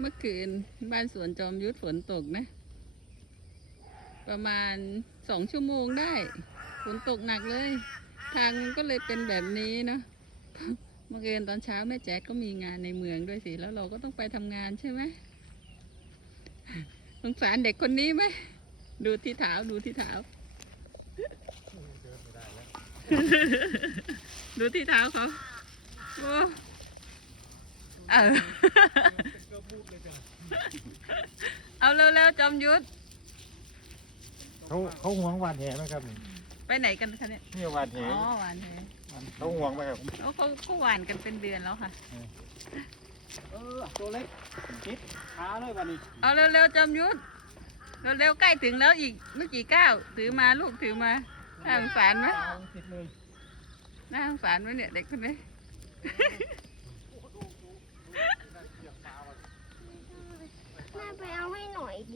เมื่อคืนบ้านสวนจอมยุทธฝนตกนะ ประมาณสองชั่วโมงได้ ฝนตกหนักเลย ทางมันก็เลยเป็นแบบนี้เนาะเมื่อคืนตอนเช้าแม่แจ๊ดก็มีงานในเมืองด้วยสิ แล้วเราก็ต้องไปทำงานใช่ไหมสงสารเด็กคนนี้ไหม ดูที่เท้าดูที่เท้า ดูที่เท้าเขาโอ้เออ เอาเร็วๆจอมยุทธเขาเขาห่วงหวานแหไหมครับนี่ไปไหนกันคะเนี่ยนี่หวานแหอ๋อหวานแหเขาห่วงไหมครับแล้วเขาเขาหวานกันเป็นเดือนแล้วค่ะ เออตัวเล็กคิดขาเลยวันนี้เอาเร็วๆจอมยุทธเร็วๆใกล้ถึงแล้วอีกไม่กี่ก้าวถือมาลูกถือมาน่าสงสารไหมตาติดเลยน่าสงสารไหมเนี่ยเด็กคนนี้ แม่ ไปเอาให้หน่อยดิ